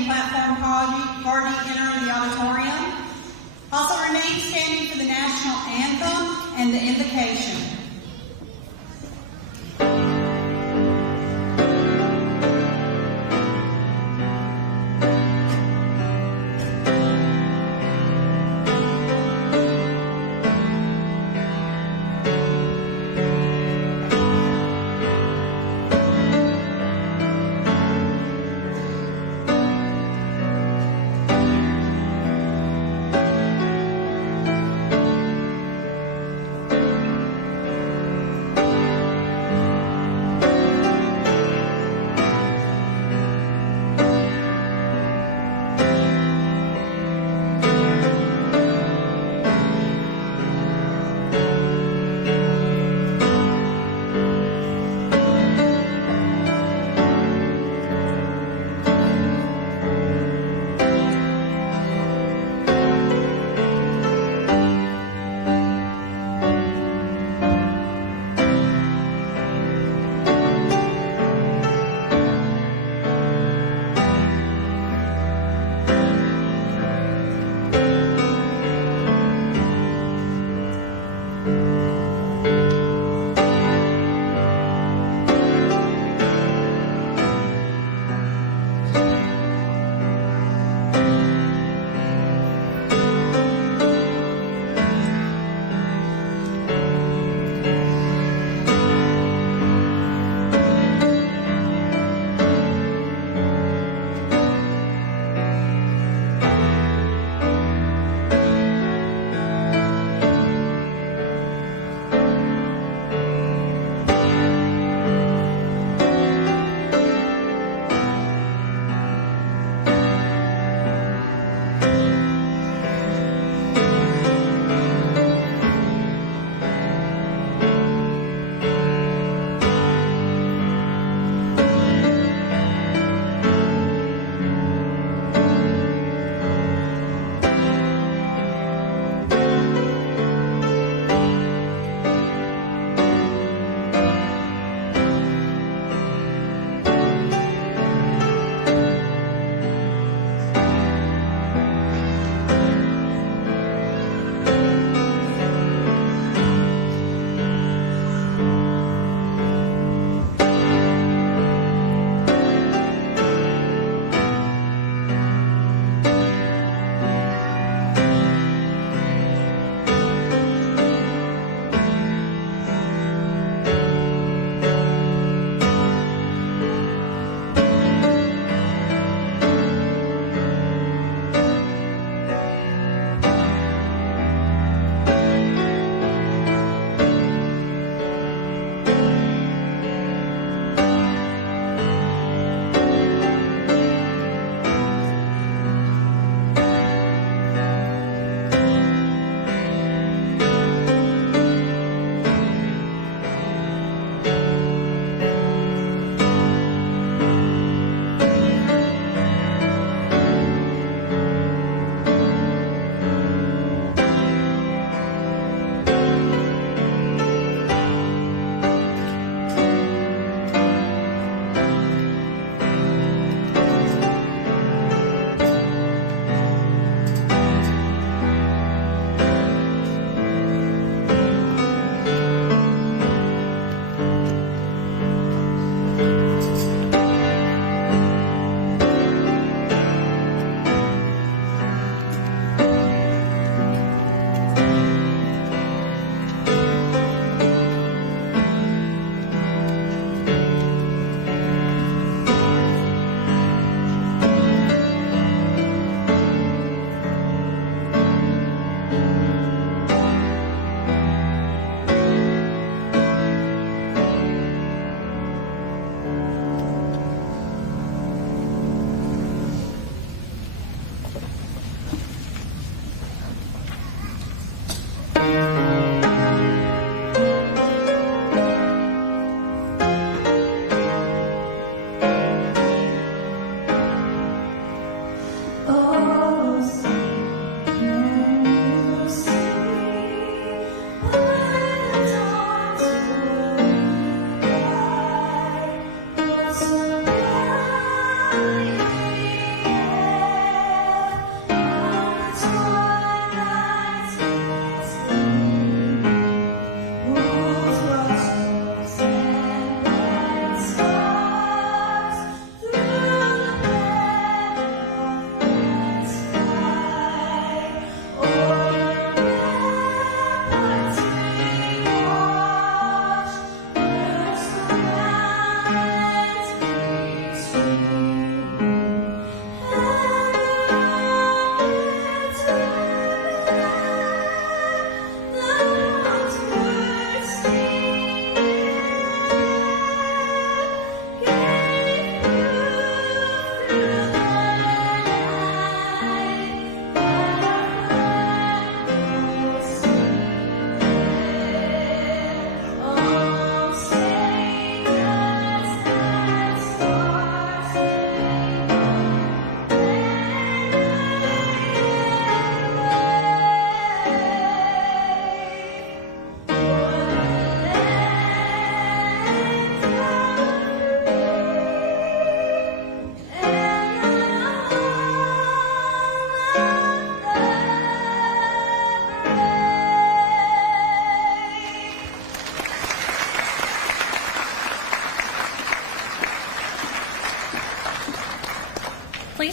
and platform party enter the auditorium. Also remain standing for the national anthem and the invocation.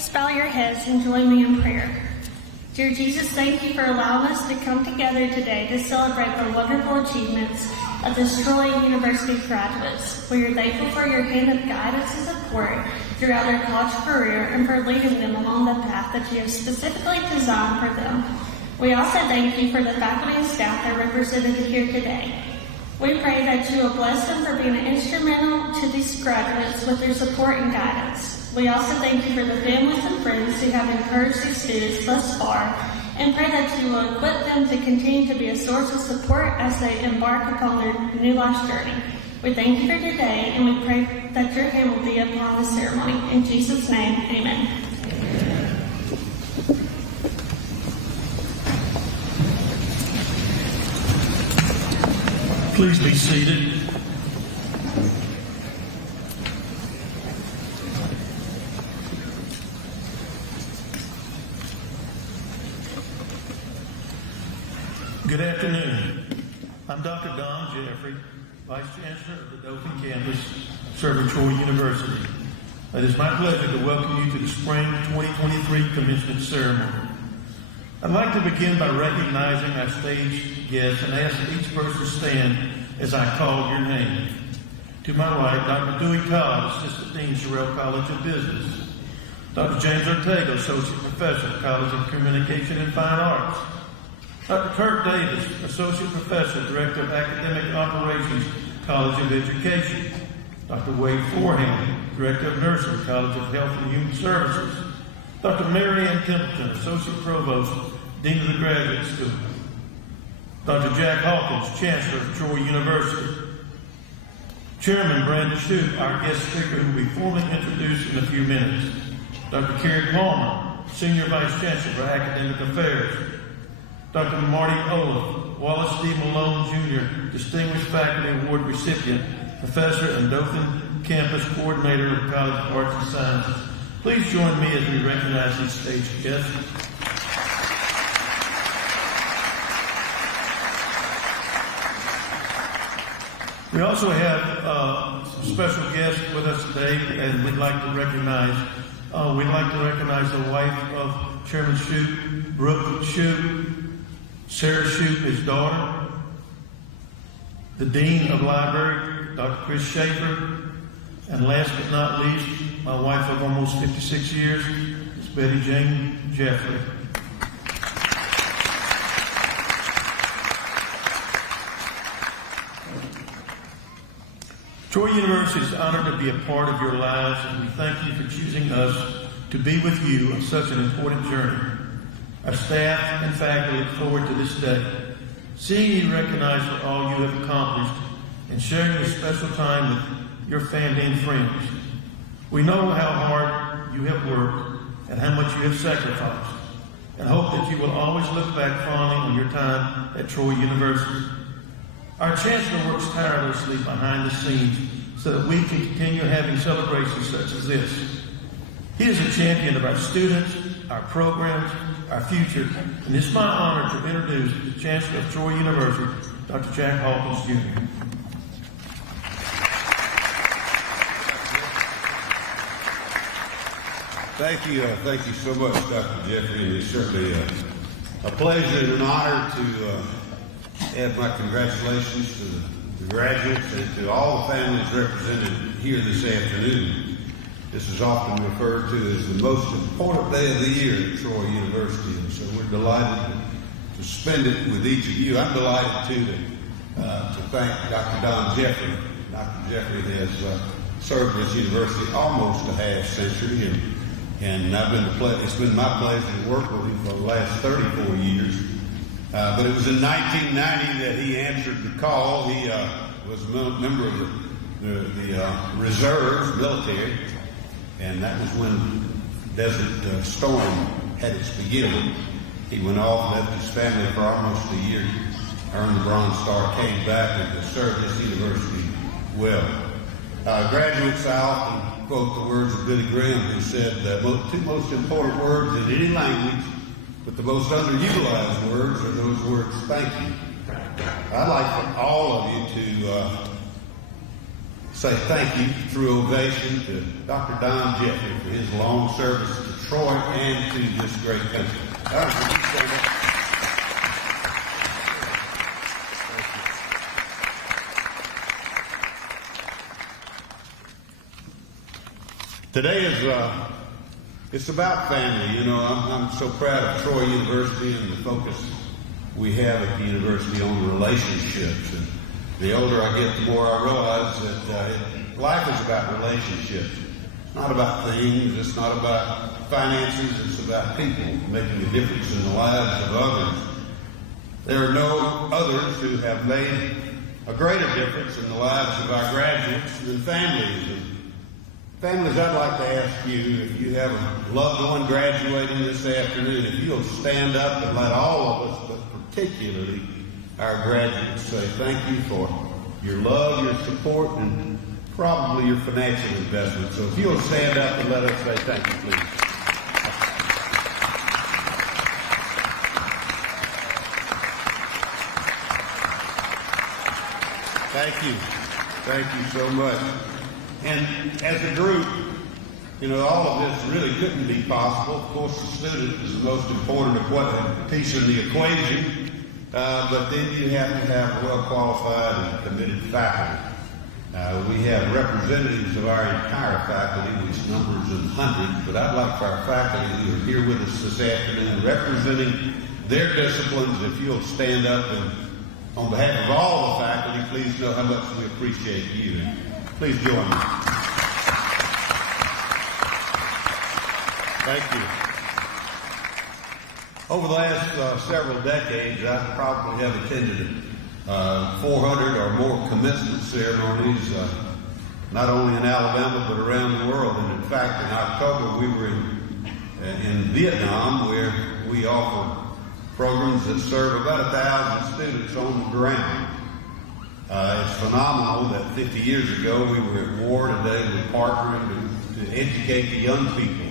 Please bow your heads and join me in prayer. Dear Jesus, thank you for allowing us to come together today to celebrate the wonderful achievements of the Shoupe University graduates. We are thankful for your hand of guidance and support throughout their college career and for leading them along the path that you have specifically designed for them. We also thank you for the faculty and staff that are represented here today. We pray that you will bless them for being instrumental to these graduates with their support and guidance. We also thank you for the families and friends who have encouraged these students thus far, and pray that you will equip them to continue to be a source of support as they embark upon their new life journey. We thank you for today, and we pray that your hand will be upon the ceremony. In Jesus' name, amen. Please be seated. Good afternoon. I'm Dr. Don Jeffrey, Vice Chancellor of the Dothan campus, serving Troy University. It is my pleasure to welcome you to the Spring 2023 Commencement Ceremony. I'd like to begin by recognizing our stage guests and ask each person to stand as I call your name. To my right, Dr. Dewey Todd, Assistant Dean, Sherrill College of Business. Dr. James Ortega, Associate Professor, College of Communication and Fine Arts. Dr. Kirk Davis, Associate Professor, Director of Academic Operations, College of Education. Dr. Wade Forehand, Director of Nursing, College of Health and Human Services. Dr. Mary Ann Templeton, Associate Provost, Dean of the Graduate School. Dr. Jack Hawkins, Chancellor of Troy University. Chairman Brandon Shoupe, our guest speaker, who will be formally introduced in a few minutes. Dr. Carrie Palmer, Senior Vice Chancellor for Academic Affairs. Dr. Marty Olaf, Wallace D. Malone, Jr., Distinguished Faculty Award recipient, Professor and Dothan Campus Coordinator of College of Arts and Sciences. Please join me as we recognize these stage guests. We also have some special guests with us today, and we'd like to recognize the wife of Chairman Shoupe, Brooke Shoupe, Sarah Shoupe, his daughter, the Dean of Library, Dr. Chris Schaefer, and last but not least, my wife of almost 56 years, Ms. Betty Jane Jeffrey. Troy University is honored to be a part of your lives, and we thank you for choosing us to be with you on such an important journey. Our staff and faculty look forward to this day, seeing you recognized for all you have accomplished and sharing this special time with your family and friends. We know how hard you have worked and how much you have sacrificed, and hope that you will always look back fondly on your time at Troy University. Our Chancellor works tirelessly behind the scenes so that we can continue having celebrations such as this. He is a champion of our students, our programs, our future, and it's my honor to introduce the Chancellor of Troy University, Dr. Jack Hawkins, Jr. Thank you so much, Dr. Jeffrey. It's certainly a pleasure and an honor to add my congratulations to the graduates and to all the families represented here this afternoon. This is often referred to as the most important day of the year at Troy University, and so we're delighted to spend it with each of you. I'm delighted, too, to thank Dr. Don Jeffrey. Dr. Jeffrey has served this university almost a half century, and it's been my pleasure to work with him for the last 34 years. But it was in 1990 that he answered the call. He was a member of the reserve military, and that was when Desert Storm had its beginning. He went off, left his family for almost a year, earned the Bronze Star, came back and served this university well. Graduates, I often quote the words of Billy Graham, who said the two most important words in any language, but the most underutilized words are those words, thank you. I'd like for all of you to say thank you through ovation to Dr. Don Jeffrey for his long service to Detroit and to this great country. Would you stand up? Today is it's about family. You know, I'm so proud of Troy University and the focus we have at the university on relationships. And the older I get, the more I realize that life is about relationships. It's not about things. It's not about finances. It's about people making a difference in the lives of others. There are no others who have made a greater difference in the lives of our graduates than families. Families, I'd like to ask you, if you have a loved one graduating this afternoon, if you'll stand up and let all of us, but particularly our graduates, say thank you for your love, your support, and probably your financial investment. So if you'll stand up and let us say thank you, please. Thank you. Thank you so much. And as a group, you know, all of this really couldn't be possible. Of course, the student is the most important piece of the equation, but then you have to have well-qualified and committed faculty. We have representatives of our entire faculty, which numbers in hundreds, but I'd like for our faculty who are here with us this afternoon, representing their disciplines, if you'll stand up and on behalf of all the faculty, please know how much we appreciate you. Please join me. Thank you. Over the last several decades, I probably have attended 400 or more commencement ceremonies, not only in Alabama, but around the world. And in fact, in October, we were in Vietnam, where we offer programs that serve about 1,000 students on the ground. It's phenomenal that 50 years ago we were at war. Today we're partnering to educate the young people.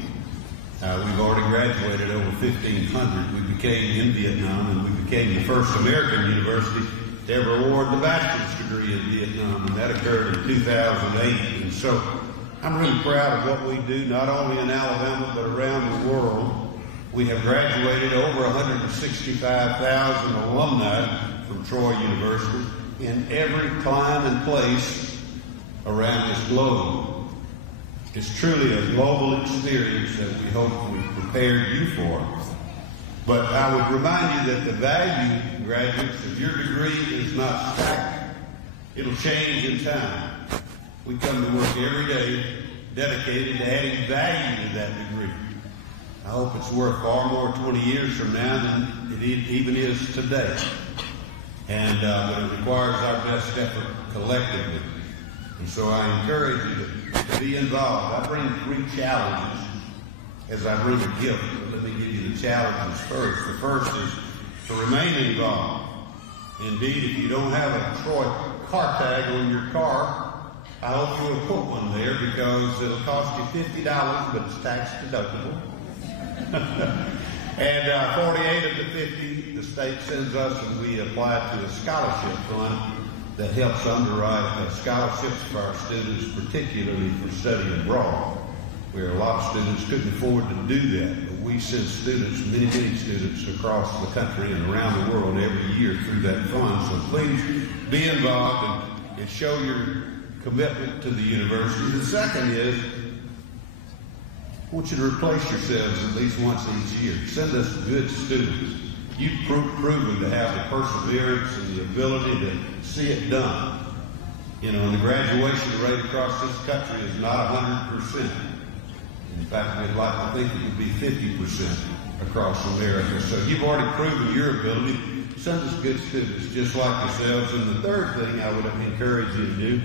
We've already graduated over 1,500. We became in Vietnam, and we became the first American university to ever award the bachelor's degree in Vietnam, and that occurred in 2008. And so I'm really proud of what we do, not only in Alabama, but around the world. We have graduated over 165,000 alumni from Troy University in every clime and place around this globe. It's truly a global experience that we hope we prepared you for. But I would remind you that the value, graduates, of your degree is not static. It'll change in time. We come to work every day dedicated to adding value to that degree. I hope it's worth far more 20 years from now than it even is today. And but it requires our best effort collectively. And so I encourage you to be involved. I bring 3 challenges as I bring a gift. But let me give you the challenges first. The first is to remain involved. Indeed, if you don't have a Troy car tag on your car, I hope you'll put one there, because it'll cost you $50, but it's tax deductible. And 48 of the 50, the state sends us, and we apply to a scholarship fund that helps underwrite scholarships for our students, particularly for study abroad, where a lot of students couldn't afford to do that. But we send students, many students, across the country and around the world every year through that fund. So please be involved and show your commitment to the university. The second is, I want you to replace yourselves at least once each year. Send us good students. You've proven to have the perseverance and the ability to see it done. You know, and the graduation rate across this country is not 100%. In fact, we'd like to think it would be 50% across America. So you've already proven your ability. Send us good students just like yourselves. And the third thing I would encourage you to do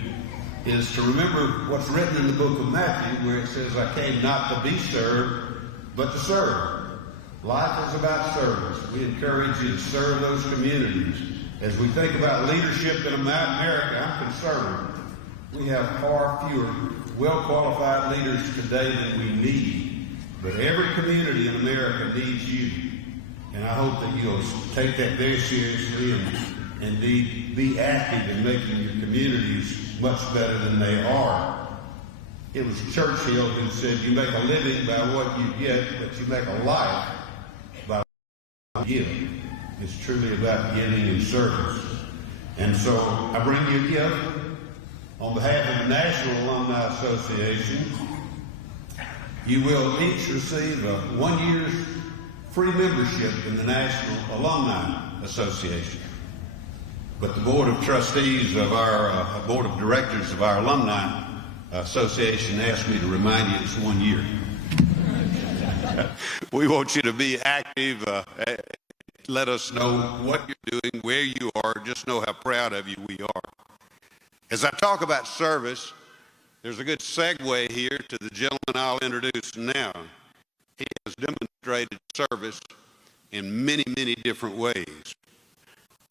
is to remember what's written in the book of Matthew, where it says, I came not to be served, but to serve. Life is about service. We encourage you to serve those communities. As we think about leadership in America, I'm concerned. We have far fewer well-qualified leaders today than we need. But every community in America needs you. And I hope that you'll take that very seriously and indeed be active in making your communities much better than they are. it was Churchill who said, you make a living by what you get, but you make a life by what you give. It's truly about giving and service. And so I bring you a gift on behalf of the National Alumni Association. You will each receive a 1 year's free membership in the National Alumni Association. But the Board of Trustees of our Board of Directors of our Alumni Association asked me to remind you it's 1 year. We want you to be active. Let us know what you're doing, where you are. Just know how proud of you we are. As I talk about service, there's a good segue here to the gentleman I'll introduce now. He has demonstrated service in many, many different ways.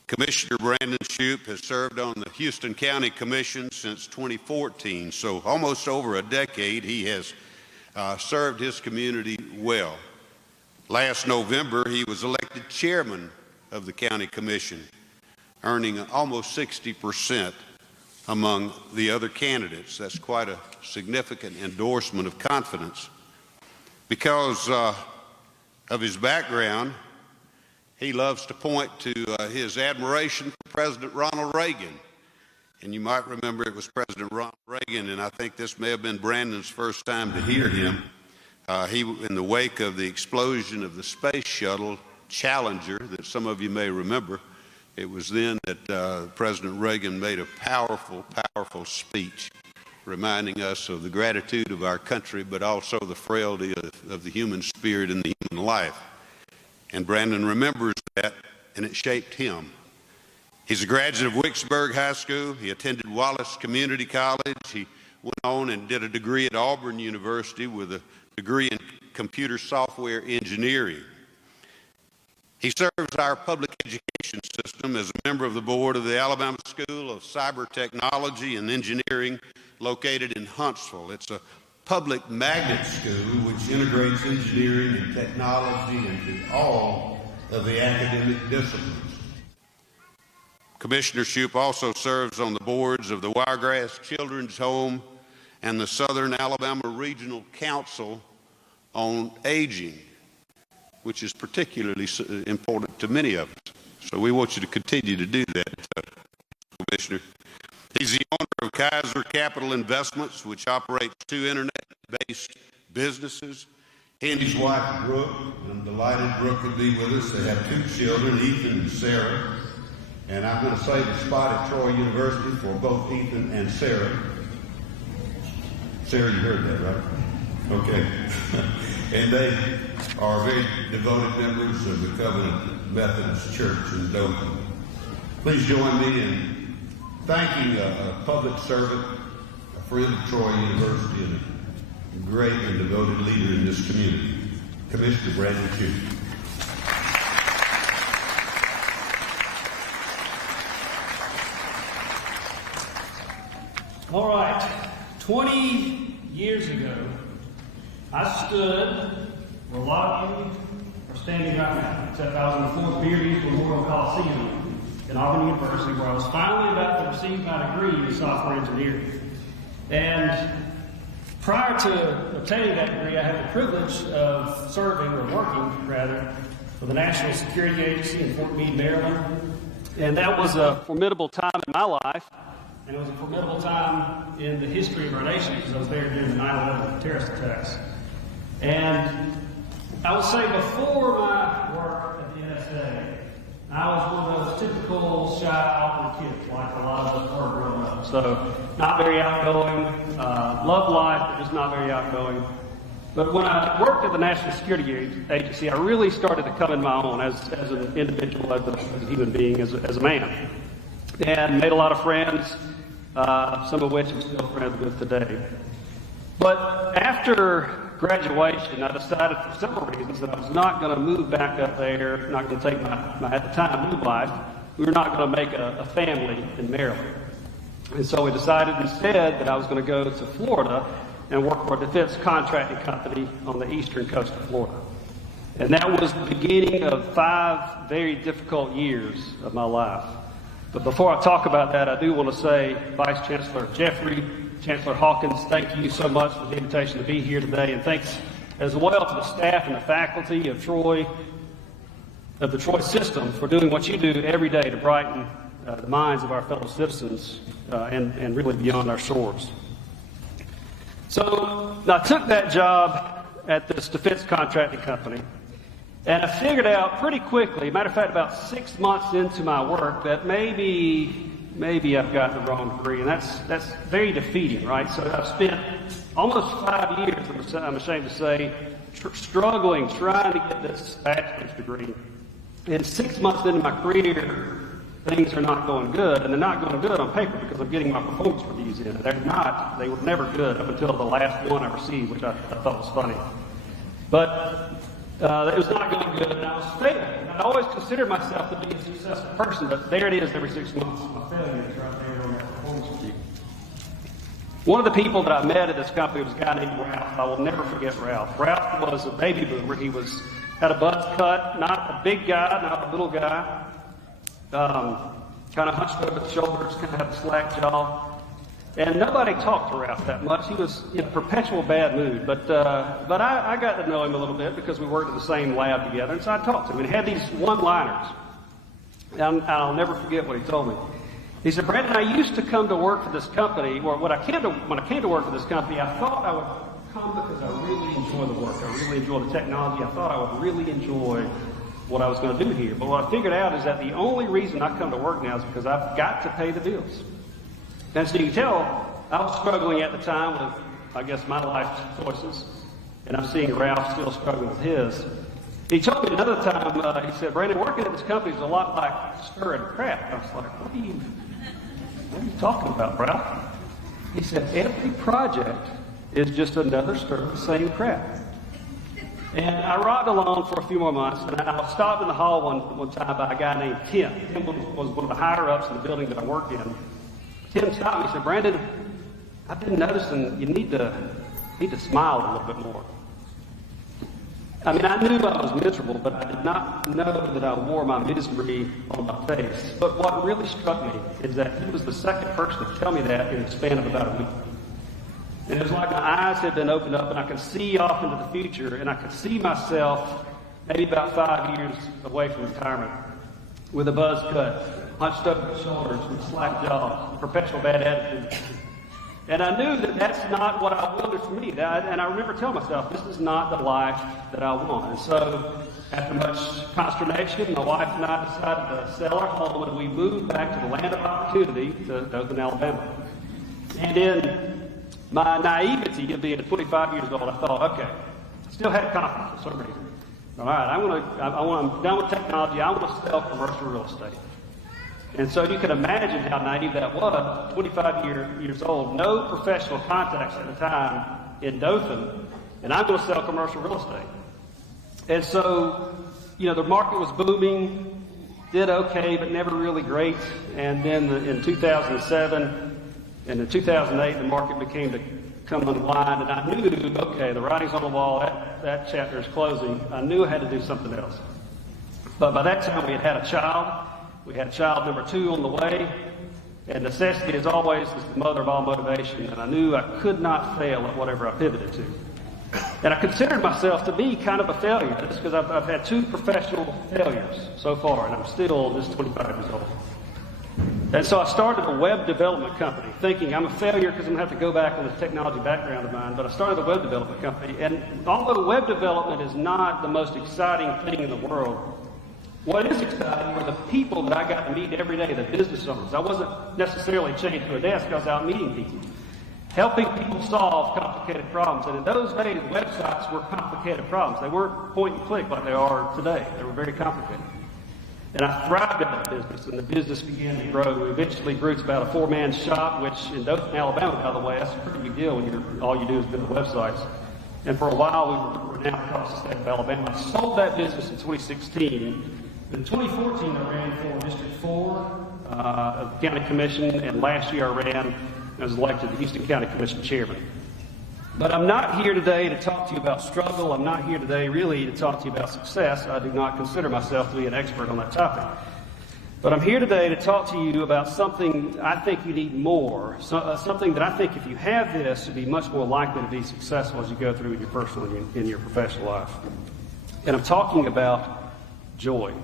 Commissioner Brandon Shoupe has served on the Houston County Commission since 2014, so almost over a decade he has served his community well. Last November, he was elected chairman of the County Commission, earning almost 60% among the other candidates. That's quite a significant endorsement of confidence. Because of his background, he loves to point to his admiration for President Ronald Reagan. And you might remember it was President Ronald Reagan, and I think this may have been Brandon's first time to hear him. In the wake of the explosion of the space shuttle Challenger that some of you may remember, it was then that President Reagan made a powerful, powerful speech reminding us of the gratitude of our country, but also the frailty of the human spirit and the human life. And Brandon remembers that, and it shaped him. He's a graduate of Wicksburg High School. He attended Wallace Community College. He went on and did a degree at Auburn University with a degree in computer software engineering. He serves our public education system as a member of the board of the Alabama School of Cyber Technology and Engineering located in Huntsville. It's a public magnet school which integrates engineering and technology into all of the academic disciplines. Commissioner Shoupe also serves on the boards of the Wiregrass Children's Home and the Southern Alabama Regional Council on Aging, which is particularly important to many of us. So we want you to continue to do that, Commissioner. He's the owner of Kaiser Capital Investments, which operates 2 internet-based businesses. He and his wife, Brooke, and I'm delighted Brooke could be with us. They have 2 children, Ethan and Sarah. And I'm going to save a spot at Troy University for both Ethan and Sarah. Sarah, you heard that, right? Okay. And they are very devoted members of the Covenant Methodist Church in Dothan. Please join me in thanking a public servant, a friend of Troy University, and a great and devoted leader in this community, Commissioner Brandon Shoupe. All right, 20 years ago, I stood where a lot of you are standing right now, except I was in the 4th Beardy's Memorial Coliseum in Auburn University, where I was finally about to receive my degree in software engineering. And prior to obtaining that degree, I had the privilege of serving, or working rather, for the National Security Agency in Fort Meade, Maryland. And that was a formidable time in my life. And it was a formidable time in the history of our nation because I was there during the 9/11 terrorist attacks. And I would say before my work at the NSA, I was one of those typical shy, awkward kids, like a lot of us were growing up. So not very outgoing, loved life, but just not very outgoing. But when I worked at the National Security Agency, I really started to come in my own as an individual, as a human being, as a man. And made a lot of friends, some of which I'm still friends with today. But after graduation, I decided for several reasons that I was not going to move back up there, not going to take my at the time, new life. We were not going to make a family in Maryland. And so we decided instead that I was going to go to Florida and work for a defense contracting company on the eastern coast of Florida. And that was the beginning of 5 very difficult years of my life. But before I talk about that, I do want to say, Vice Chancellor Jeffrey, Chancellor Hawkins, thank you so much for the invitation to be here today, and thanks as well to the staff and the faculty of the Troy system for doing what you do every day to brighten the minds of our fellow citizens and really beyond our shores. So I took that job at this defense contracting company, and I figured out pretty quickly, matter of fact, about 6 months into my work, that maybe I've got the wrong degree, and that's very defeating, right? So I've spent almost 5 years, I'm ashamed to say, struggling, trying to get this bachelor's degree. And 6 months into my career, things are not going good, and they're not going good on paper because I'm getting my performance reviews in. They were never good up until the last one I received, which I thought was funny. But it was not going good, and I was failing. I always considered myself to be a successful person, but there it is every 6 months. My failure is right there on that performance review. One of the people that I met at this company was a guy named Ralph. I will never forget Ralph. Ralph was a baby boomer. He had a buzz cut, not a big guy, not a little guy. Kind of hunched over the shoulders, kind of had a slack jaw. And nobody talked to Ralph that much. He was in a perpetual bad mood. But I got to know him a little bit because we worked in the same lab together. And so I talked to him. And he had these one-liners. And I'll never forget what he told me. He said, Brandon, I used to come to work for this company, or when I came to work for this company, I thought I would come because I really enjoy the work. I really enjoy the technology. I thought I would really enjoy what I was going to do here. But what I figured out is that the only reason I come to work now is because I've got to pay the bills. And so you can tell I was struggling at the time with, I guess, my life choices. And I'm seeing Ralph still struggling with his. He told me another time, he said, Brandon, working at this company is a lot like stirring crap. I was like, what are you talking about, Ralph? He said, every project is just another stir of the same crap. And I rocked along for a few more months, and I was stopped in the hall one time by a guy named Tim. Tim was one of the higher-ups in the building that I worked in. Tim stopped me and said, Brandon, I've been noticing you need to smile a little bit more. I mean, I knew I was miserable, but I did not know that I wore my misery on my face. But what really struck me is that he was the second person to tell me that in the span of about a week. And it was like my eyes had been opened up, and I could see off into the future, and I could see myself maybe about 5 years away from retirement with a buzz cut, hunched over the shoulders, with a slack jaw, perpetual bad attitude. And I knew that that's not what I wanted for me. And I remember telling myself, this is not the life that I want. And so, after much consternation, my wife and I decided to sell our home, and we moved back to the land of opportunity, to Dothan, Alabama. And in my naivety of being 25 years old, I thought, okay, I still had confidence for some reason. All right, I'm done with technology. I want to sell commercial real estate. And so you can imagine how naive that was. 25 years old, no professional contacts at the time in Dothan, and I'm going to sell commercial real estate. And so, the market was booming, did okay, but never really great. And then in 2007 and in 2008, the market began to come unwind, and I knew, okay, the writing's on the wall, that chapter is closing. I knew I had to do something else. But by that time, we had a child. We had child number 2 on the way, and necessity, as always, is the mother of all motivation, and I knew I could not fail at whatever I pivoted to. And I considered myself to be kind of a failure, just because I've had 2 professional failures so far, and I'm still just 25 years old. And so I started a web development company, thinking I'm a failure because I'm going to have to go back on the technology background of mine, but I started a web development company, and although web development is not the most exciting thing in the world, what is exciting were the people that I got to meet every day, the business owners. I wasn't necessarily chained to a desk. I was out meeting people, helping people solve complicated problems. And in those days, websites were complicated problems. They weren't point and click like they are today. They were very complicated. And I thrived in that business, and the business began to grow. We eventually grew to about a 4-man shop, which in Dothan, Alabama, by the way, that's a pretty big deal when all you do is build websites. And for a while, we were renowned across the state of Alabama. I sold that business in 2016. In 2014, I ran for District 4 of the County Commission, and last year I was elected the Houston County Commission Chairman. But I'm not here today to talk to you about struggle. I'm not here today really to talk to you about success. I do not consider myself to be an expert on that topic. But I'm here today to talk to you about something I think you need more, something that I think if you have this, you'll be much more likely to be successful as you go through in your personal and in your professional life. And I'm talking about joy.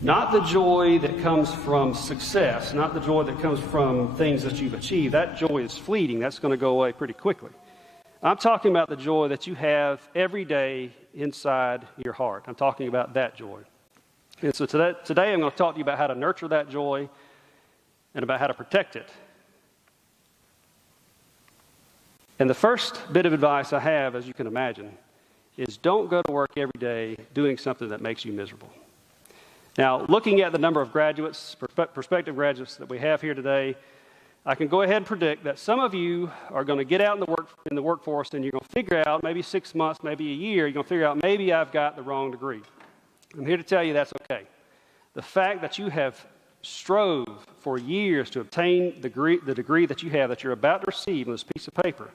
Not the joy that comes from success, not the joy that comes from things that you've achieved. That joy is fleeting. That's going to go away pretty quickly. I'm talking about the joy that you have every day inside your heart. I'm talking about that joy. And so today I'm going to talk to you about how to nurture that joy and about how to protect it. And the first bit of advice I have, as you can imagine, is don't go to work every day doing something that makes you miserable. Now, looking at the number of graduates, prospective graduates that we have here today, I can go ahead and predict that some of you are going to get out in the workforce and you're going to figure out, maybe 6 months, maybe a year, you're going to figure out maybe I've got the wrong degree. I'm here to tell you that's okay. The fact that you have strove for years to obtain the degree that you have, that you're about to receive on this piece of paper,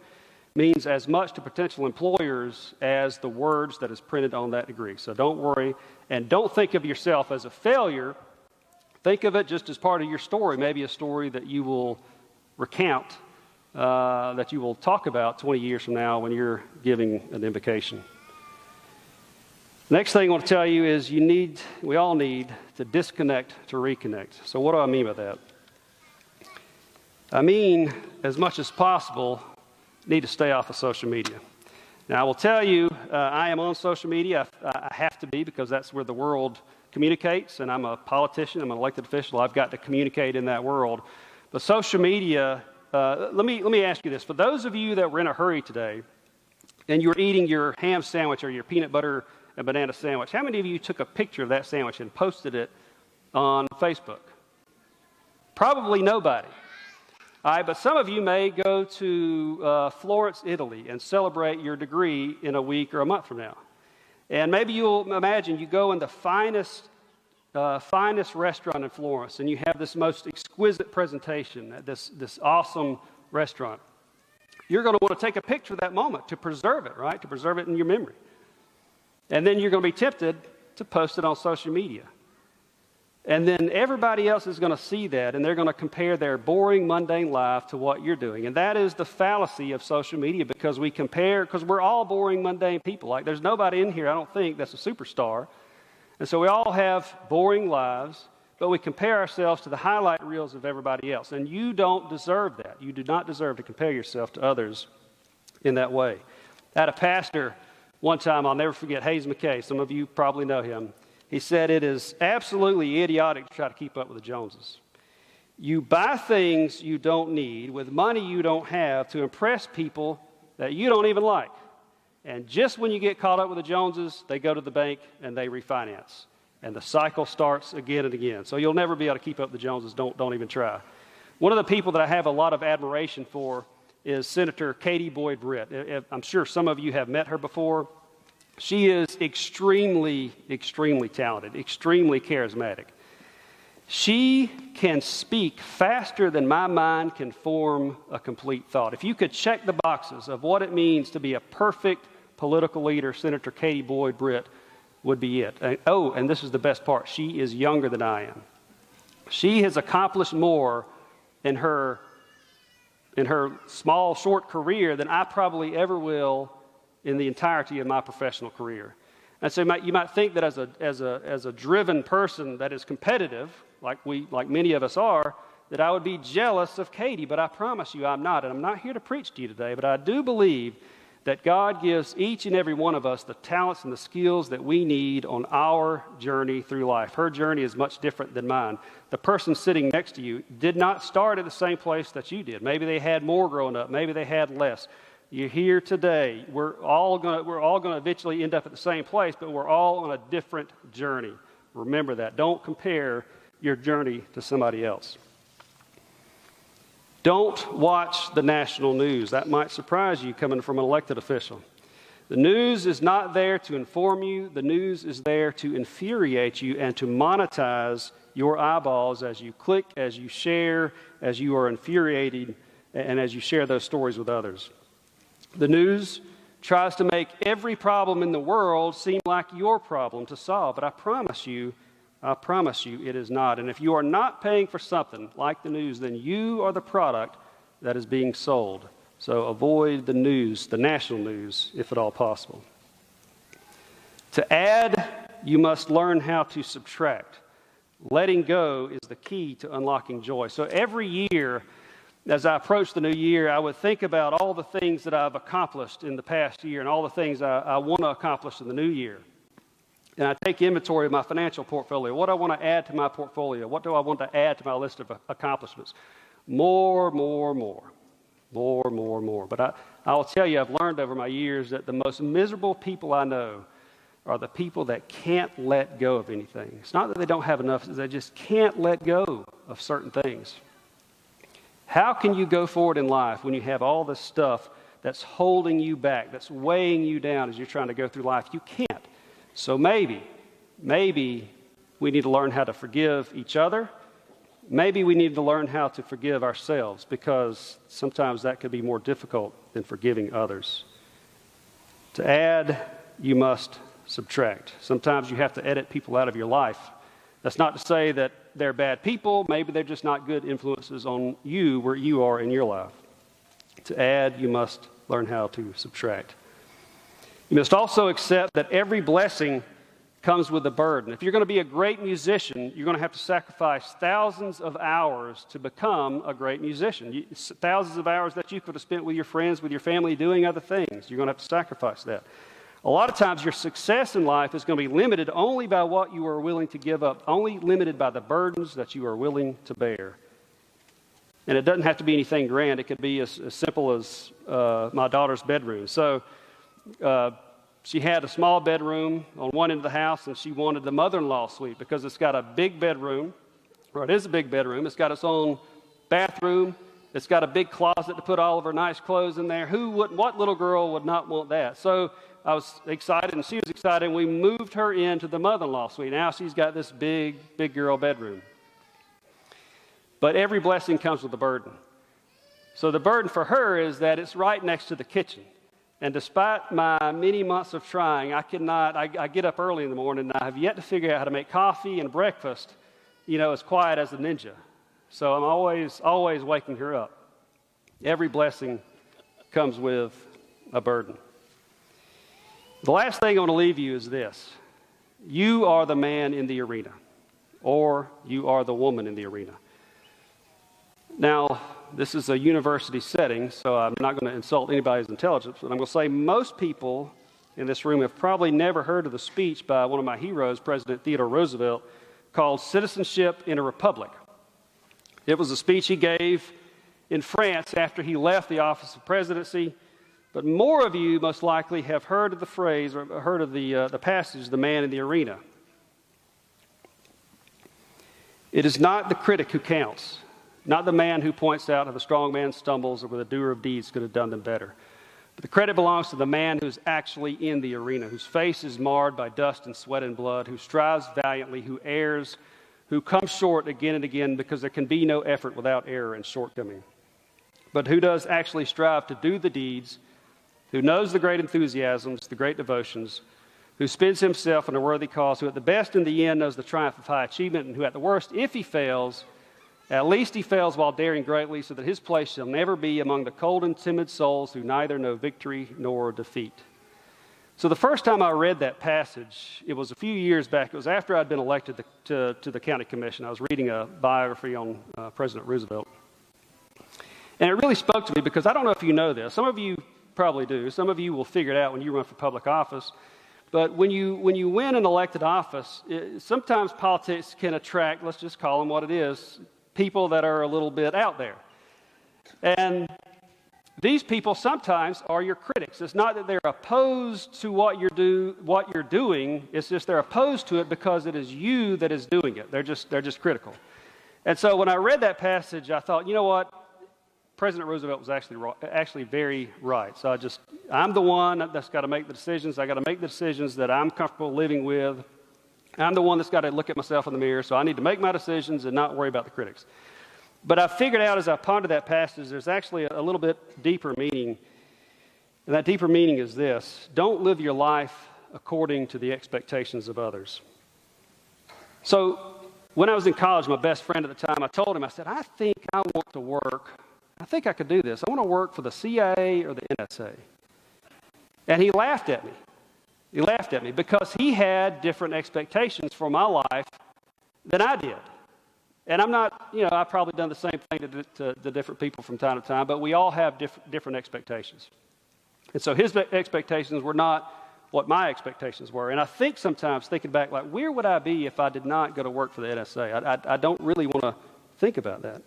means as much to potential employers as the words that is printed on that degree. So don't worry, and don't think of yourself as a failure. Think of it just as part of your story, maybe a story that you will recount, that you will talk about 20 years from now when you're giving an invocation. Next thing I want to tell you is we all need to disconnect to reconnect. So what do I mean by that? I mean, as much as possible, need to stay off of social media. Now, I will tell you, I am on social media. I have to be, because that's where the world communicates, and I'm a politician, I'm an elected official. I've got to communicate in that world. But social media, let me ask you this. For those of you that were in a hurry today, and you were eating your ham sandwich or your peanut butter and banana sandwich, how many of you took a picture of that sandwich and posted it on Facebook? Probably nobody. All right, but some of you may go to Florence, Italy, and celebrate your degree in a week or a month from now. And maybe you'll imagine you go in the finest restaurant in Florence, and you have this most exquisite presentation at this awesome restaurant. You're going to want to take a picture of that moment to preserve it, right? To preserve it in your memory. And then you're going to be tempted to post it on social media. And then everybody else is going to see that, and they're going to compare their boring, mundane life to what you're doing. And that is the fallacy of social media, because we compare, because we're all boring, mundane people. Like, there's nobody in here, I don't think, that's a superstar. And so we all have boring lives, but we compare ourselves to the highlight reels of everybody else. And you don't deserve that. You do not deserve to compare yourself to others in that way. I had a pastor one time, I'll never forget, Hayes McKay. Some of you probably know him. He said, it is absolutely idiotic to try to keep up with the Joneses. You buy things you don't need with money you don't have to impress people that you don't even like. And just when you get caught up with the Joneses, they go to the bank and they refinance. And the cycle starts again and again. So you'll never be able to keep up with the Joneses. Don't even try. One of the people that I have a lot of admiration for is Senator Katie Boyd Britt. I'm sure some of you have met her before. She is extremely, extremely talented, extremely charismatic. She can speak faster than my mind can form a complete thought. If you could check the boxes of what it means to be a perfect political leader, Senator Katie Boyd Britt would be it. And this is the best part. She is younger than I am. She has accomplished more in her small, short career than I probably ever will in the entirety of my professional career. And so you might think that as a driven person that is competitive, like many of us are, that I would be jealous of Katie, but I promise you I'm not. And I'm not here to preach to you today, but I do believe that God gives each and every one of us the talents and the skills that we need on our journey through life. Her journey is much different than mine. The person sitting next to you did not start at the same place that you did. Maybe they had more growing up. Maybe they had less. You're here today. We're all going to eventually end up at the same place, but we're all on a different journey. Remember that. Don't compare your journey to somebody else. Don't watch the national news. That might surprise you coming from an elected official. The news is not there to inform you. The news is there to infuriate you and to monetize your eyeballs as you click, as you share, as you are infuriated, and as you share those stories with others. The news tries to make every problem in the world seem like your problem to solve, but I promise you I promise you it is not. And if you are not paying for something like the news, then you are the product that is being sold. So avoid the news, the national news, if at all possible. To add, you must learn how to subtract. Letting go is the key to unlocking joy. So every year, as I approach the new year, I would think about all the things that I've accomplished in the past year and all the things I want to accomplish in the new year. And I take inventory of my financial portfolio. What do I want to add to my portfolio? What do I want to add to my list of accomplishments? More. But I'll tell you, I've learned over my years that the most miserable people I know are the people that can't let go of anything. It's not that they don't have enough, they just can't let go of certain things. How can you go forward in life when you have all this stuff that's holding you back, that's weighing you down as you're trying to go through life? You can't. So maybe we need to learn how to forgive each other. Maybe we need to learn how to forgive ourselves, because sometimes that could be more difficult than forgiving others. To add, you must subtract. Sometimes you have to edit people out of your life. That's not to say that they're bad people. Maybe they're just not good influences on you where you are in your life. To add, you must learn how to subtract. You must also accept that every blessing comes with a burden. If you're going to be a great musician, you're going to have to sacrifice thousands of hours to become a great musician. Thousands of hours that you could have spent with your friends, with your family, doing other things. You're going to have to sacrifice that. A lot of times your success in life is going to be limited only by what you are willing to give up, only limited by the burdens that you are willing to bear. And it doesn't have to be anything grand. It could be as simple as my daughter's bedroom. So she had a small bedroom on one end of the house, and she wanted the mother-in-law suite because it's got a big bedroom, or it is a big bedroom. It's got its own bathroom. It's got a big closet to put all of her nice clothes in there. What little girl would not want that? So I was excited, and she was excited, and we moved her into the mother-in-law suite. Now she's got this big girl bedroom. But every blessing comes with a burden. So the burden for her is that it's right next to the kitchen. And despite my many months of trying, I get up early in the morning, and I have yet to figure out how to make coffee and breakfast, as quiet as a ninja. So I'm always waking her up. Every blessing comes with a burden. The last thing I want to leave you is this. You are the man in the arena, or you are the woman in the arena. Now, this is a university setting, so I'm not going to insult anybody's intelligence, but I'm going to say most people in this room have probably never heard of the speech by one of my heroes, President Theodore Roosevelt, called Citizenship in a Republic. It was a speech he gave in France after he left the office of presidency, but more of you most likely have heard of the phrase or heard of the passage, the man in the arena. It is not the critic who counts, not the man who points out how the strong man stumbles or where the doer of deeds could have done them better. But the credit belongs to the man who's actually in the arena, whose face is marred by dust and sweat and blood, who strives valiantly, who errs, who comes short again and again, because there can be no effort without error and shortcoming. But who does actually strive to do the deeds, who knows the great enthusiasms, the great devotions, who spends himself in a worthy cause, who at the best in the end knows the triumph of high achievement, and who at the worst, if he fails, at least he fails while daring greatly, so that his place shall never be among the cold and timid souls who neither know victory nor defeat. So the first time I read that passage, it was a few years back. It was after I'd been elected to the county commission. I was reading a biography on President Roosevelt. And it really spoke to me because I don't know if you know this. Some of you probably do. Some of you will figure it out when you run for public office. But when you win an elected office, sometimes politics can attract, let's just call them what it is, people that are a little bit out there. And these people sometimes are your critics. It's not that they're opposed to what you're doing. It's just they're opposed to it because it is you that is doing it. They're just critical. And so when I read that passage, I thought, you know what? President Roosevelt was actually very right. So I'm the one that's got to make the decisions. I got to make the decisions that I'm comfortable living with. I'm the one that's got to look at myself in the mirror, so I need to make my decisions and not worry about the critics. But I figured out as I pondered that passage, there's actually a little bit deeper meaning. And that deeper meaning is this: don't live your life according to the expectations of others. So when I was in college, my best friend at the time, I told him, I said, I think I want to work. I think I could do this. I want to work for the CIA or the NSA. And he laughed at me. He laughed at me because he had different expectations for my life than I did. And I'm not, I've probably done the same thing to the different people from time to time, but we all have different expectations. And so his expectations were not what my expectations were. And I think sometimes, thinking back, like, where would I be if I did not go to work for the NSA? I don't really want to think about that.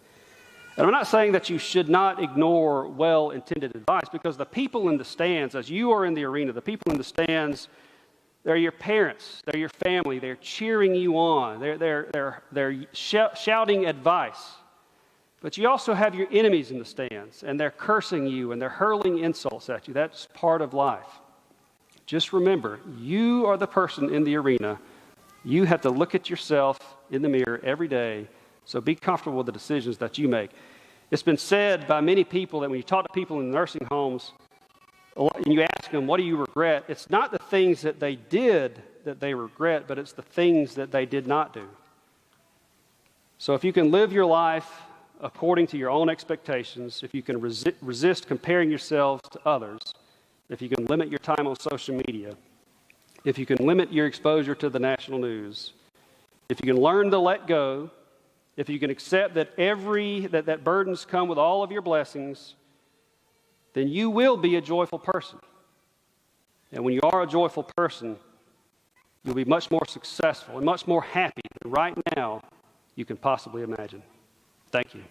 And I'm not saying that you should not ignore well-intended advice, because the people in the stands, as you are in the arena, the people in the stands, they're your parents, they're your family, they're cheering you on, they're shouting advice. But you also have your enemies in the stands, and they're cursing you, and they're hurling insults at you. That's part of life. Just remember, you are the person in the arena. You have to look at yourself in the mirror every day, so be comfortable with the decisions that you make. It's been said by many people that when you talk to people in nursing homes, and you ask them, what do you regret? It's not the things that they did that they regret, but it's the things that they did not do. So if you can live your life according to your own expectations, if you can resist comparing yourselves to others, if you can limit your time on social media, if you can limit your exposure to the national news, if you can learn to let go, if you can accept that that burdens come with all of your blessings, then you will be a joyful person. And when you are a joyful person, you'll be much more successful and much more happy than right now you can possibly imagine. Thank you.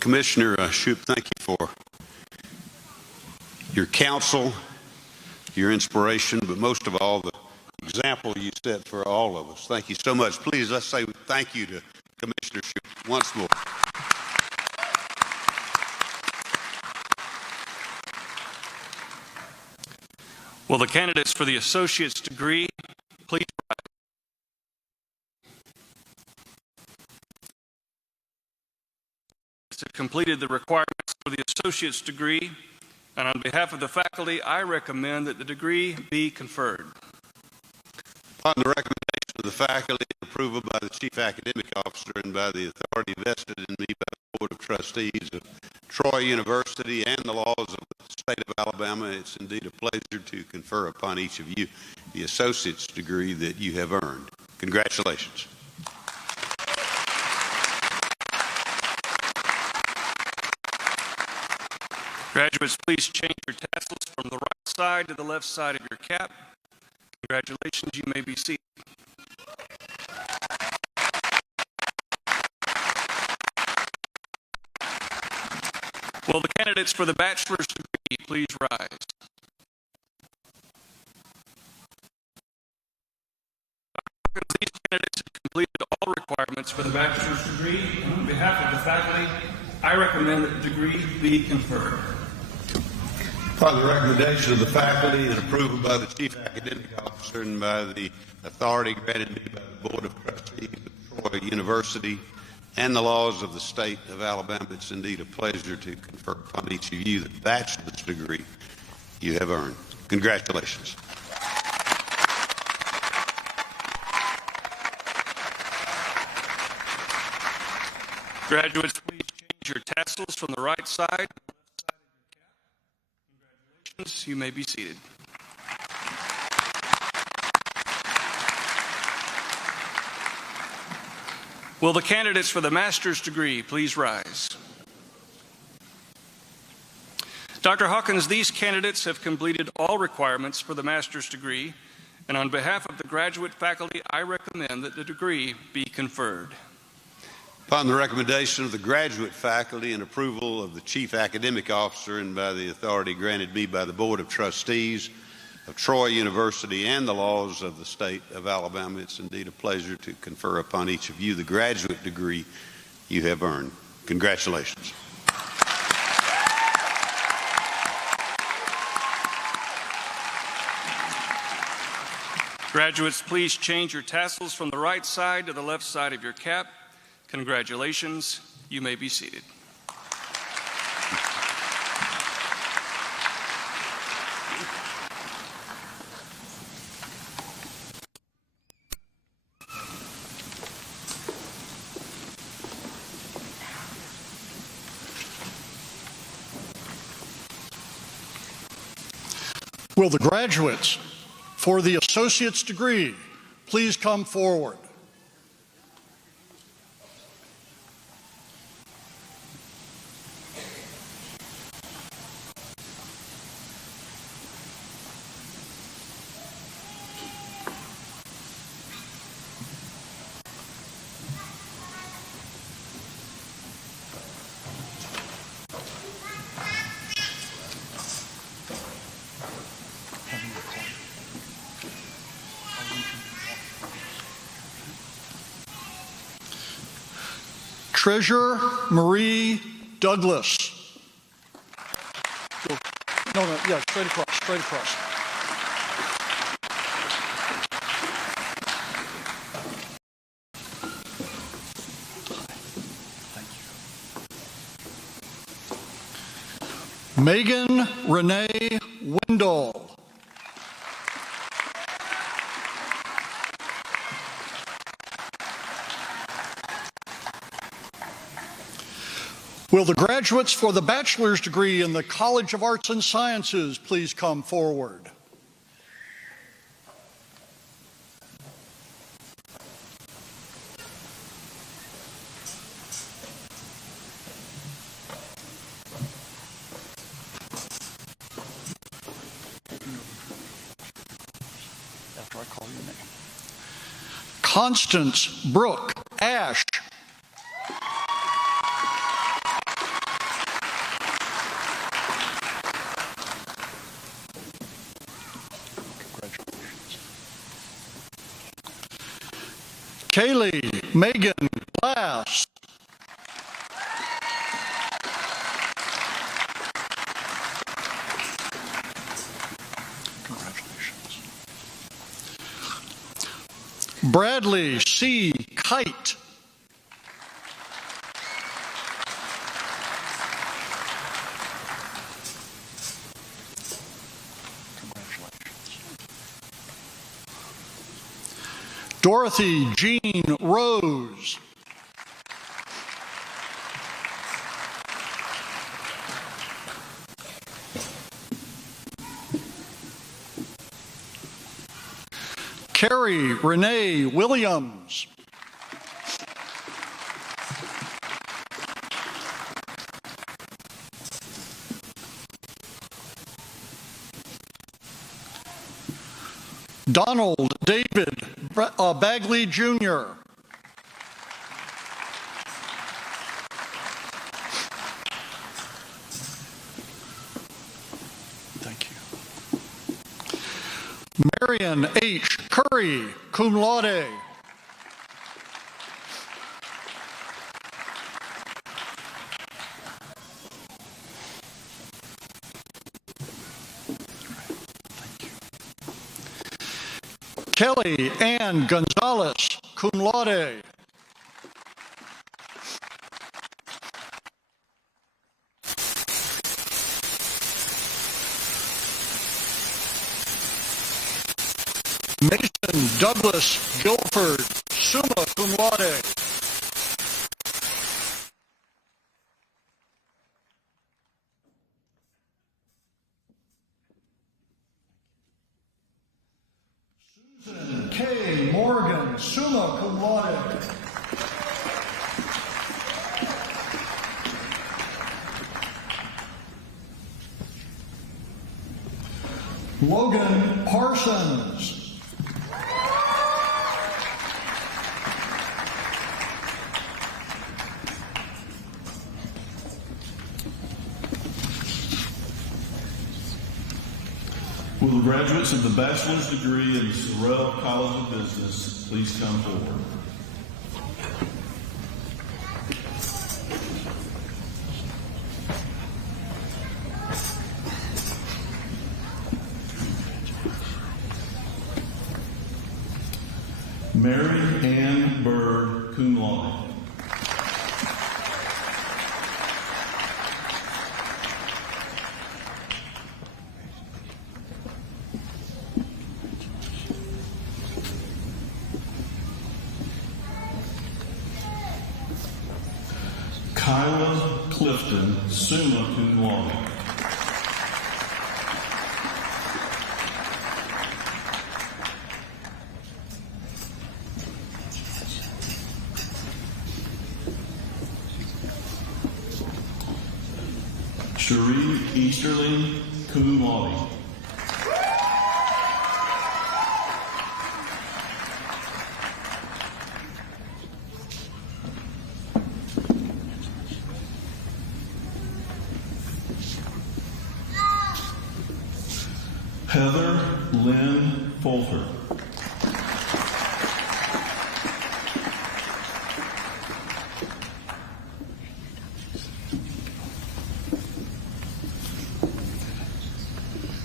Commissioner Shoupe, thank you for your counsel, your inspiration, but most of all, the example you set for all of us. Thank you so much. Please, let's say thank you to Commissioner Shoupe once more. Will the candidates for the associate's degree please rise? Have completed the requirements for the associate's degree, and on behalf of the faculty, I recommend that the degree be conferred. Upon the recommendation of the faculty and approval by the Chief Academic Officer and by the authority vested in me by the Board of Trustees of Troy University and the laws of the state of Alabama, it's indeed a pleasure to confer upon each of you the associate's degree that you have earned. Congratulations. Graduates, please change your tassels from the right side to the left side of your cap. Congratulations, you may be seated. Will the candidates for the bachelor's degree please rise? These candidates have completed all requirements for the bachelor's degree. On behalf of the faculty, I recommend that the degree be conferred. Upon the recommendation of the faculty and approval by the Chief Academic Officer and by the authority granted me by the Board of Trustees of Troy University and the laws of the state of Alabama, it's indeed a pleasure to confer upon each of you the bachelor's degree you have earned. Congratulations. Graduates, please change your tassels from the right side to the left side of your cap. Congratulations, you may be seated. Will the candidates for the master's degree please rise? Dr. Hawkins, these candidates have completed all requirements for the master's degree, and on behalf of the graduate faculty, I recommend that the degree be conferred. Upon the recommendation of the graduate faculty and approval of the Chief Academic Officer and by the authority granted me by the Board of Trustees of Troy University and the laws of the state of Alabama, it's indeed a pleasure to confer upon each of you the graduate degree you have earned. Congratulations. Graduates, please change your tassels from the right side to the left side of your cap. Congratulations. You may be seated. Will the graduates for the associate's degree please come forward? Treasurer Marie Douglas. No, yeah, straight across, straight across. Thank you. Megan Renee Wendell. Will the graduates for the bachelor's degree in the College of Arts and Sciences please come forward? After I call your name. Constance Brooke Ash. Kaylee Megan Glass. Congratulations. Bradley C. Kite. Dorothy Jean Rose. Carrie Renee Williams. Donald David Bagley Jr. Thank you. Marion H. Curry, cum laude. Kelly Ann Gonzalez, cum laude. Mason Douglas Guilford, summa cum laude. Susan K. Morgan, summa cum laude. Logan Parsons. Will the graduates of the bachelor's degree in the Sorrell College of Business please come forward? Mary Ann Bird, cum laude. Kyla Clifton, summa cum laude. Cherie Easterling, cum laude. Heather Lynn Folter.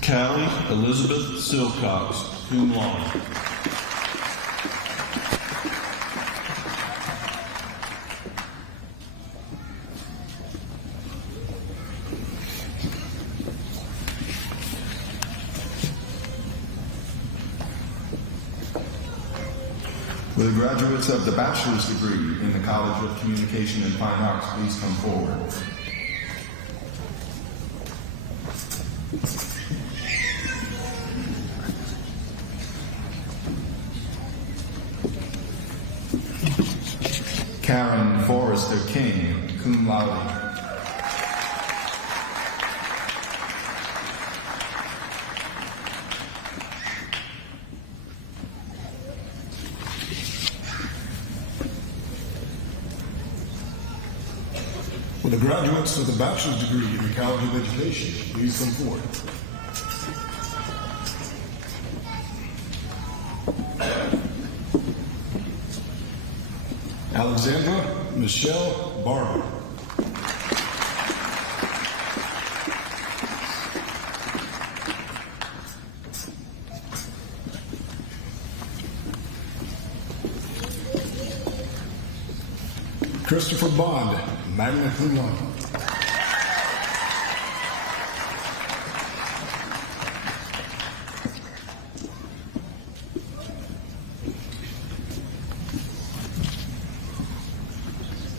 Callie Elizabeth Silcox, cum laude. Will the graduates of the bachelor's degree in the College of Communication and Fine Arts please come forward? Karen Forrester King, cum laude. Will the graduates of the bachelor's degree in the College of Education please come forward? Alexandra Michelle Barber. Christopher Bond, magna cum laude.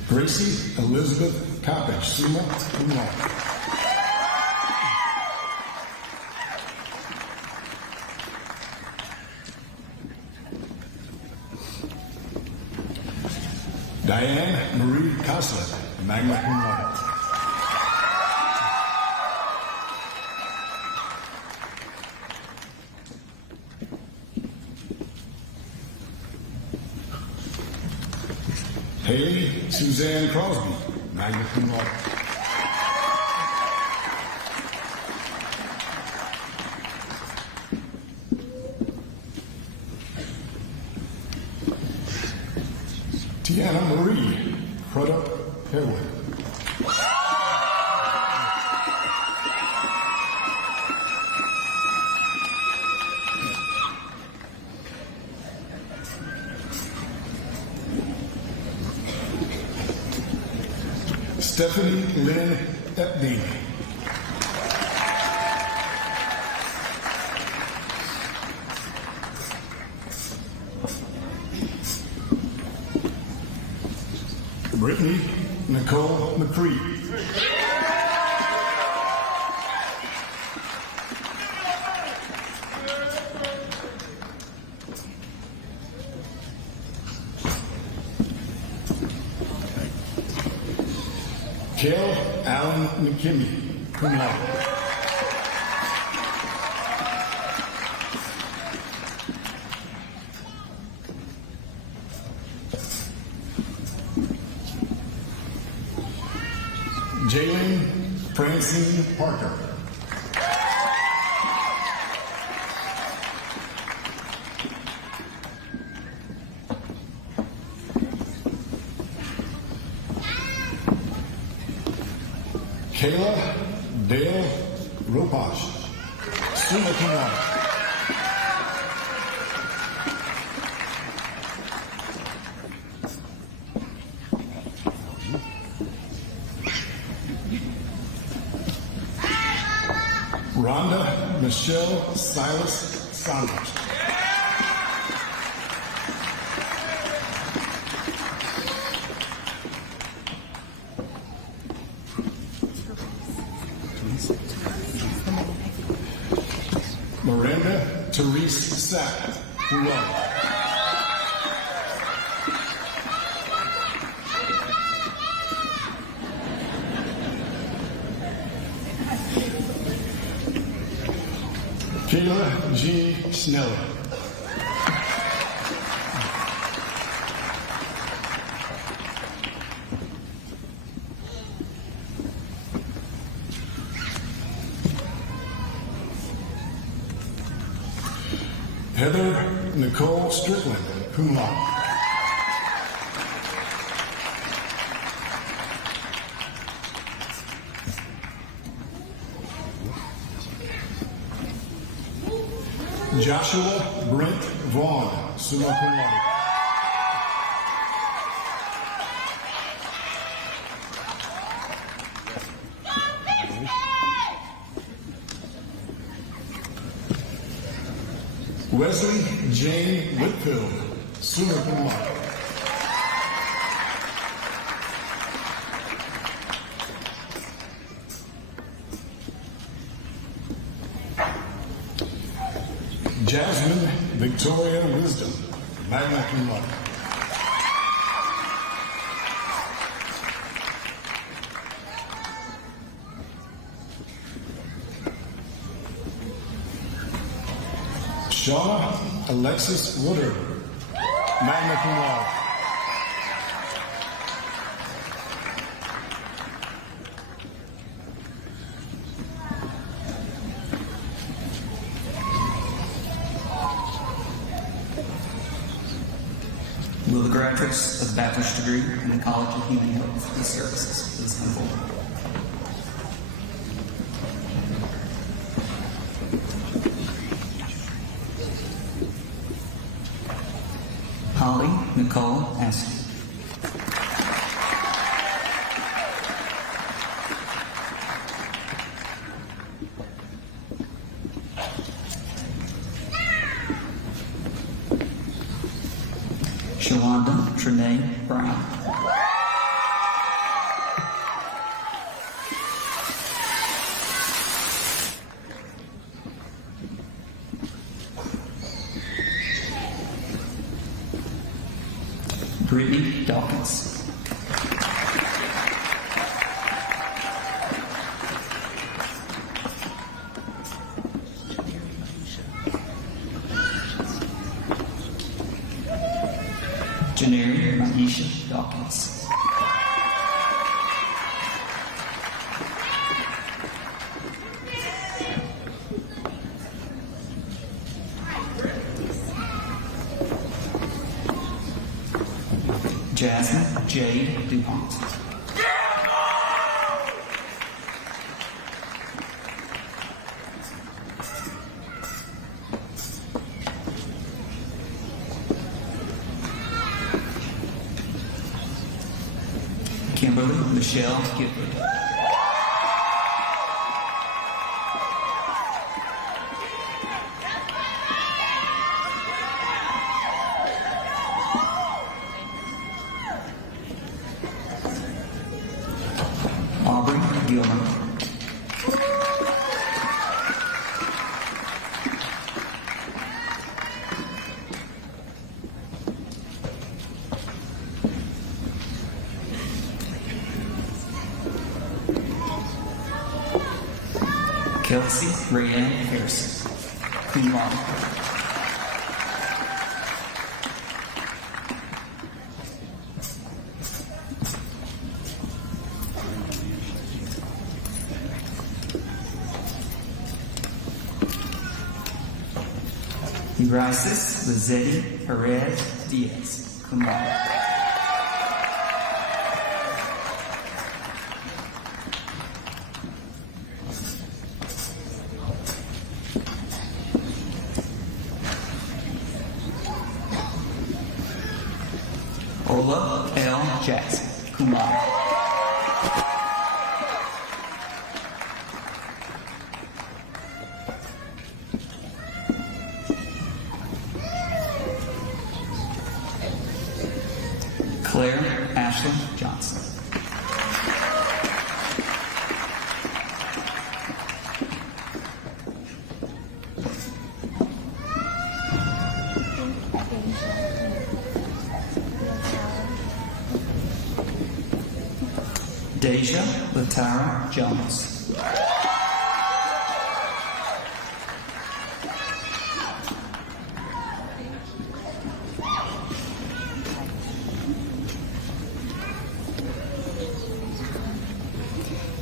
Gracie Elizabeth Coppage, summa cum laude. Diane Marie Koslet, magna cum laude. Haley Suzanne Crosby, magna cum laude. Tiana Marie Crudup Harewood. Stephanie Lynn Epney. Brittany Nicole McCree. Kel Allen McKinney, cum laude. Jalen Francine Parker. Kayla Dale Ropash, summa cum laude. Rhonda Michelle Silas Saunders. Miranda Therese Sack, cum laude. Kayla G. Sneller. Heather Nicole Strickland, cum laude. Joshua Brent Vaughn, summa cum laude. Wesley Jane Whitfield, summa cum laude. Jasmine Victoria Wisdom, magna cum laude. Shauna Alexis Woodard, magna cum laude. Will the graduates of the bachelor's degree in the College of Human Health and Services please come forward? Holly Nicole Askew. Shalonda Trinae Brown. Brittany Dawkins. Janari Maisha Dawkins. Jasmine Jade DuPont. Kimberly Michelle Gifford. Aubrey Gilmer. Kelsey Rayanne Harrison, cum laude. Urisis Lizetti Perez Diaz, cum laude. Ola L. Jackson, cum laude. Claire Ashley Johnson. Deja Latara Jones.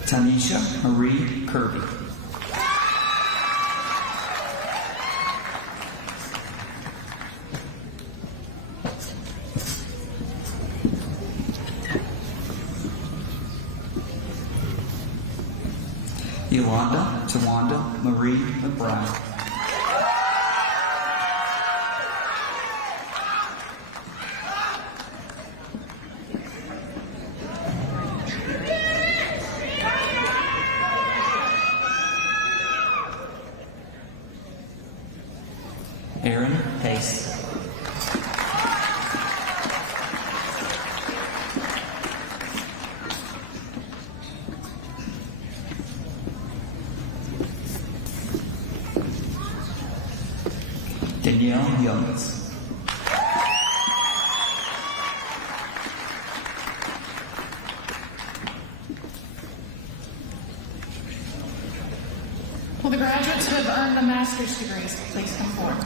Tanisha Marie Kirby. Yolanda Tawanda Marie McBride. Aaron Pace. Danielle Youngs. Will the graduates who have earned the master's degrees please come forward?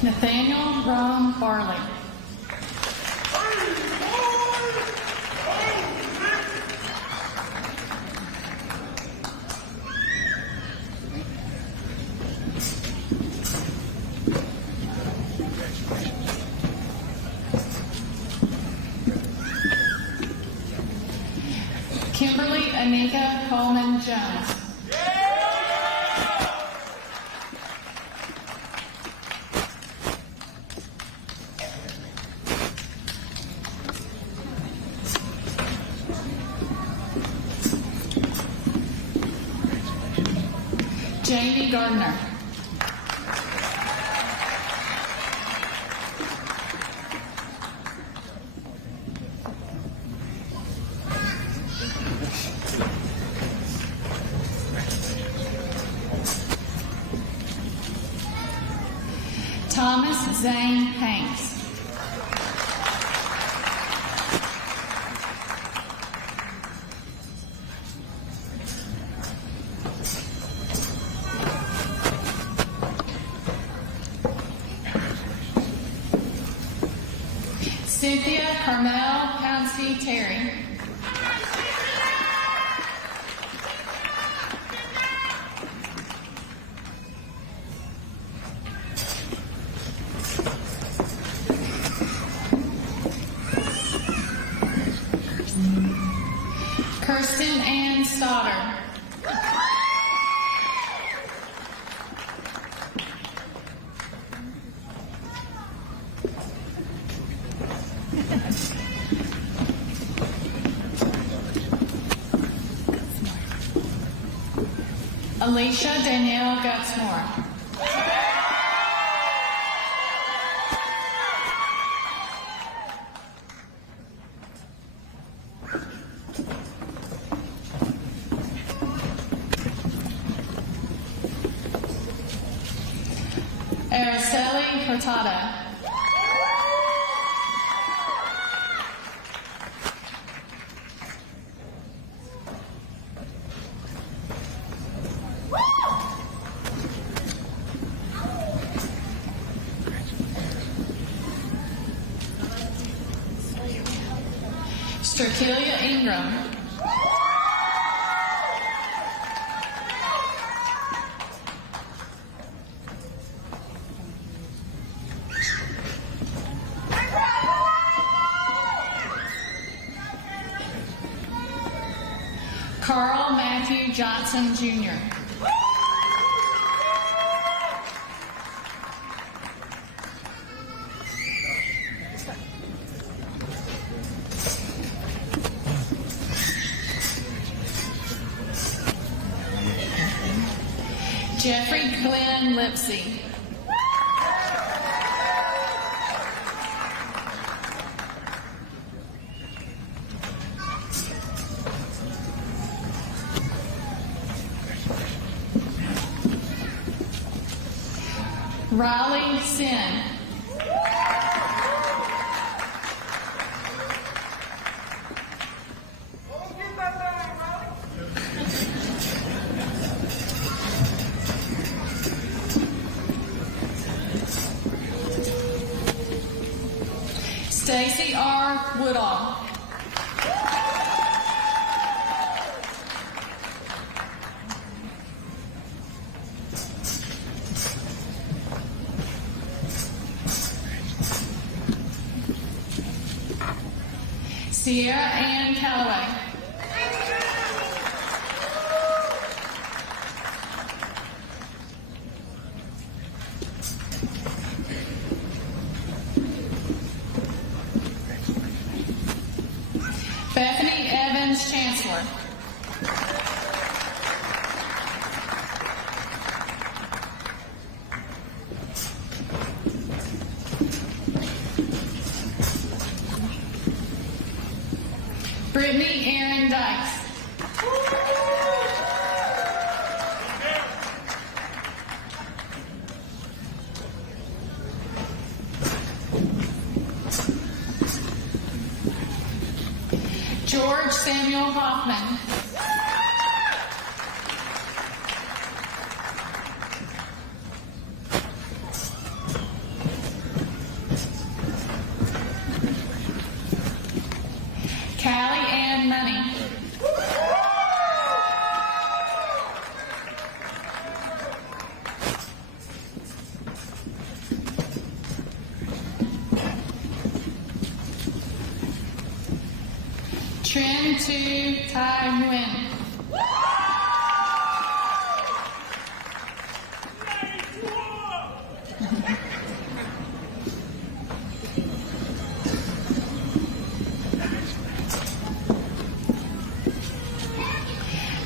Nathaniel Ron Barley. Kimberly Anika Coleman Jones. Jamie Gardner. Thomas Zane Hanks. Cynthia Carmel Pouncey Terry. Kirsten Ann Stoddard. Alicia Danielle Gutsmore. Araceli Hurtado. Strakelia Ingram. Carl Matthew Johnson Jr. Jeffrey Glenn Lipsy. Riley Sin. Stacy R. Woodall. Sierra Ann Calloway. Bethany Evans Chancellor. Brittany Aaron Dykes. George Samuel Hoffman. Callie Ann Money. Trin Tu Tai Nguyen.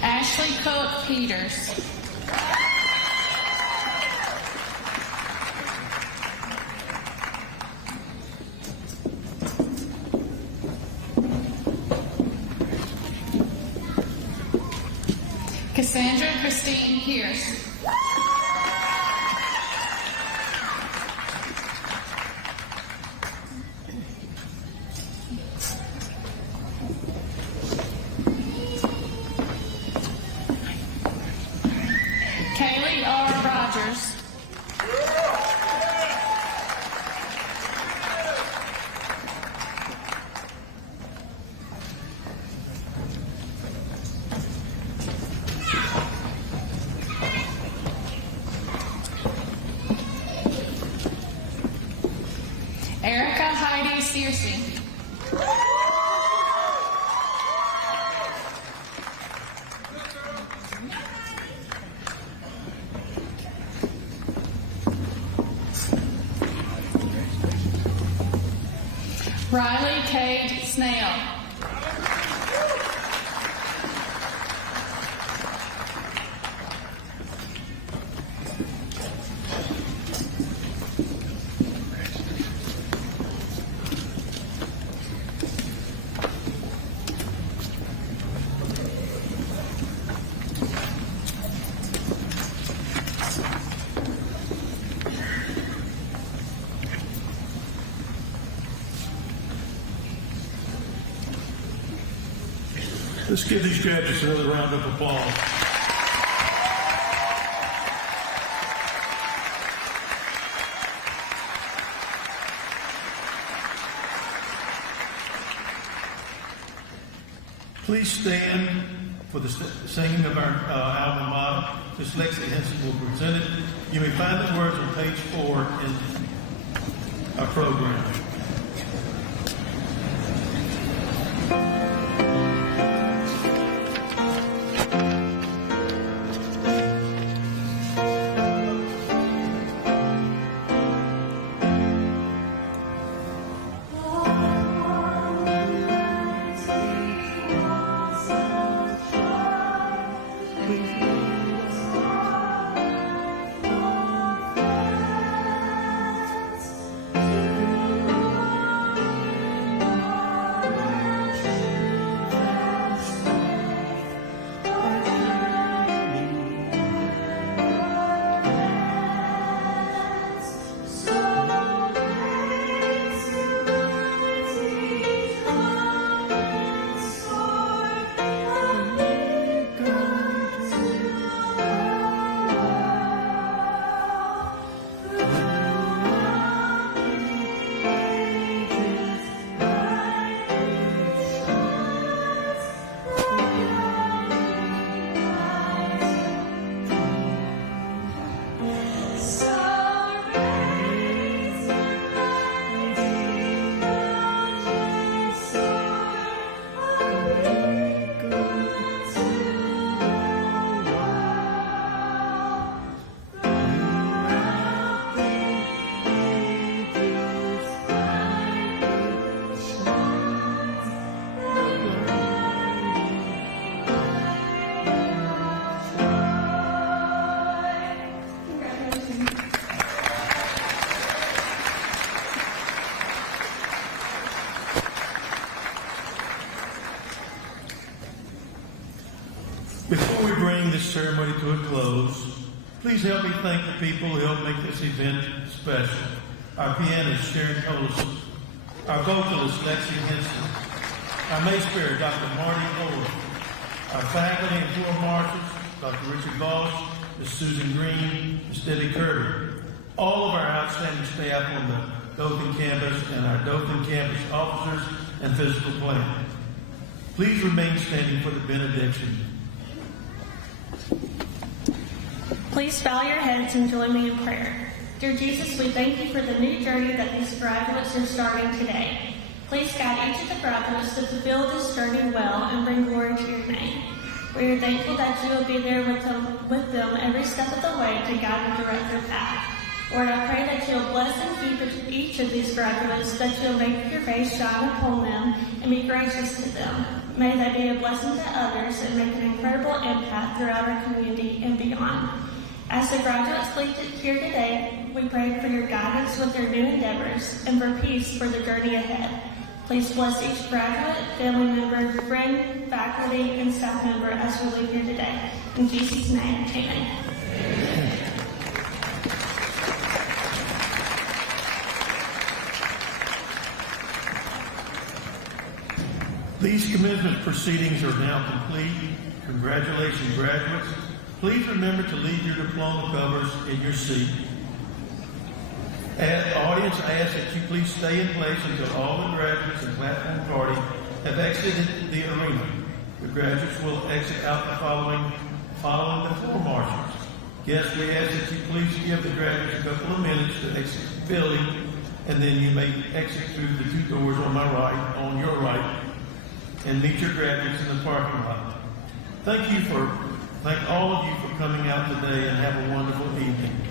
Ashley Cook Peters. Cassandra Christine Pierce. Kaylee R. Rogers. Erica Heidi Searcy. Riley Cade Snail. Let's give these graduates another round of applause. Please stand for the singing of our alma mater. Ms. Lexi Henson will present it. You may find the words on page 4 in our program. this ceremony to a close, please help me thank the people who helped make this event special. Our pianist, Sharon Colson, our vocalist, Lexi Henson, our mace bearer, Dr. Marty Orr, our faculty and floor marshals, Dr. Richard Bosch, Ms. Susan Green, Ms. Debbie Kirby, all of our outstanding staff on the Dothan campus and our Dothan campus officers and physical plant. Please remain standing for the benediction. Please bow your heads and join me in prayer. Dear Jesus, we thank you for the new journey that these graduates are starting today. Please guide each of the graduates to fulfill this journey well and bring glory to your name. We are thankful that you will be there with them every step of the way to guide and direct their path. Lord, I pray that you will bless and keep each of these graduates, that you will make your face shine upon them and be gracious to them. May they be a blessing to others and make an incredible impact throughout our community and beyond. As the graduates leave here today, we pray for your guidance with their new endeavors and for peace for the journey ahead. Please bless each graduate, family member, friend, faculty, and staff member as we leave here today. In Jesus' name, amen. These commencement proceedings are now complete. Congratulations, graduates. Please remember to leave your diploma covers in your seat. Audience, I ask that you please stay in place until all the graduates and platform party have exited the arena. The graduates will exit out following the floor marshals. Guests, we ask that you please give the graduates a couple of minutes to exit the building, and then you may exit through the two doors on your right, and meet your graduates in the parking lot. Thank all of you for coming out today, and have a wonderful evening.